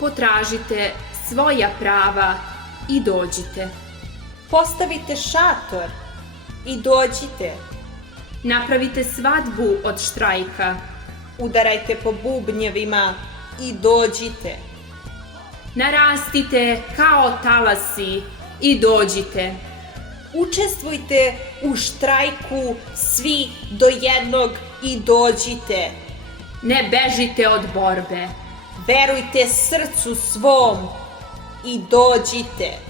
Potražite svoja prava i dođite. Postavite šator i dođite. Napravite svadbu od štrajka. Udarajte po bubnjevima i dođite. Narastite kao talasi i dođite. Učestvujte u štrajku svi do jednog i dođite. Ne bežite od borbe. Verujte srcu svom i dođite.